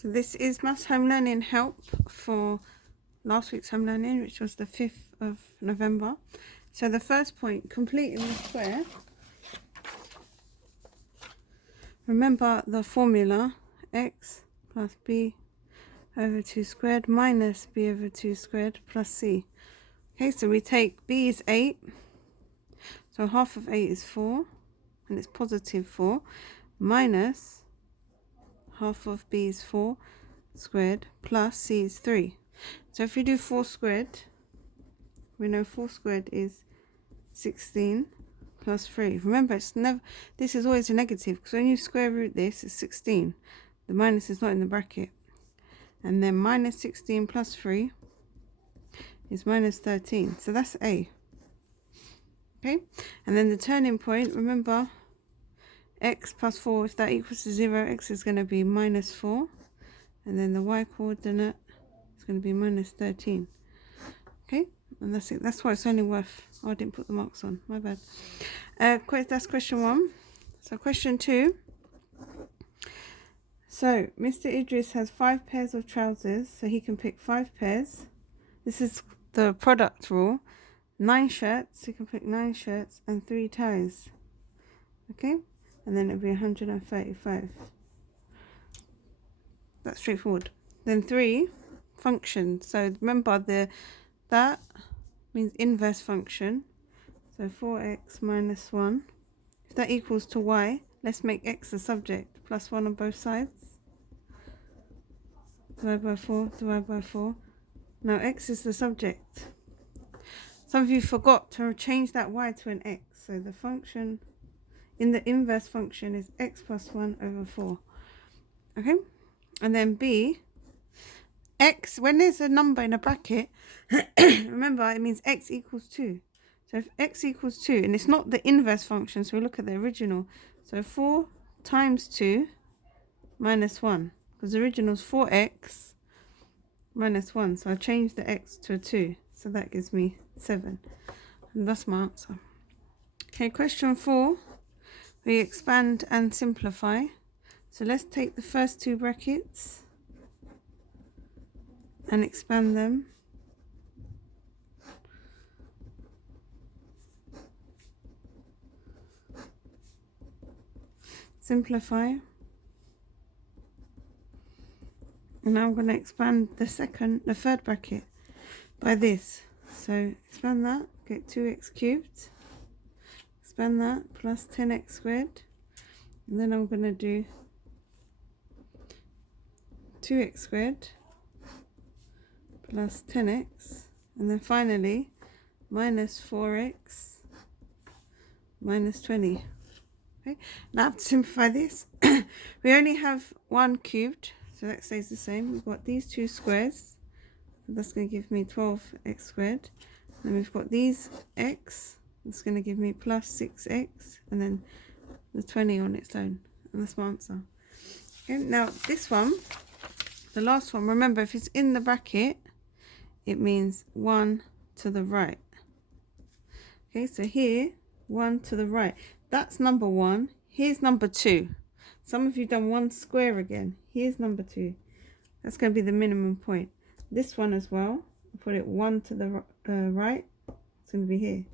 So this is Maths Home Learning Help for last week's home learning, which was the 5th of November. So the first point, completing the square. Remember the formula, x plus b over 2 squared minus b over 2 squared plus c. Okay, so we take b is 8. So half of 8 is 4, and it's positive 4, minus half of b is 4 squared plus c is 3. So if we do 4 squared, we know 4 squared is 16 plus 3. Remember, it's never, this is always a negative, because when you square root this, it's 16. The minus is not in the bracket. And then minus 16 plus 3 is minus 13. So that's A. Okay, and then the turning point, remember, x plus 4, if that equals to 0, x is going to be minus 4. And then the y coordinate is going to be minus 13. Okay, and that's it. That's why it's only worth, oh, I didn't put the marks on, my bad. That's question 1. So question 2. So Mr. Idris has 5 pairs of trousers, so he can pick 5 pairs. This is the product rule. 9 shirts, he can pick 9 shirts, and 3 ties. Okay, and then it'll be 135. That's straightforward. Then 3, function. So remember, that means inverse function. So 4x minus 1. If that equals to y, let's make x the subject. Plus 1 on both sides. Divide by 4, divide by 4. Now x is the subject. Some of you forgot to change that y to an x. So the function in the inverse function is x plus 1 over 4. Okay? And then b, x, when there's a number in a bracket, remember it means x equals 2. So if x equals 2, and it's not the inverse function, so we look at the original. So 4 times 2 minus 1, because the original is 4x minus 1. So I change the x to a 2. So that gives me 7. And that's my answer. Okay, question 4. We expand and simplify. So let's take the first 2 brackets and expand them. Simplify. And now I'm going to expand the third bracket by this. So expand that, get 2x cubed. Expand that, plus 10x squared. And then I'm going to do 2x squared plus 10x. And then finally, minus 4x minus 20. Okay, now I have to simplify this. We only have 1 cubed, so that stays the same. We've got these 2 squares, so that's going to give me 12x squared. And we've got these x, that's going to give me plus 6x, and then the 20 on its own. And that's my answer. Okay, now this one, the last one, remember if it's in the bracket, it means 1 to the right. Okay, so here, 1 to the right. That's number 1. Here's number 2. Some of you done 1 square again. Here's number 2. That's going to be the minimum point. This one as well. I'll put it 1 to the right. It's going to be here.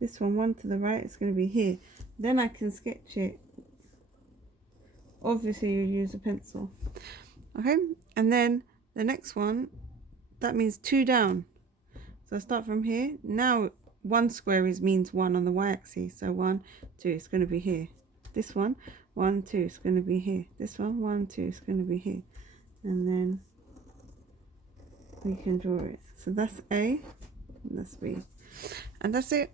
This one, 1 to the right. It's going to be here. Then I can sketch it. Obviously, you use a pencil. Okay. And then the next one, that means 2 down. So I start from here. Now 1 square means 1 on the y-axis. So 1, 2, it's going to be here. This one, 1, 2, it's going to be here. This one, 1, 2, it's going to be here. And then we can draw it. So that's A, and that's B. And that's it.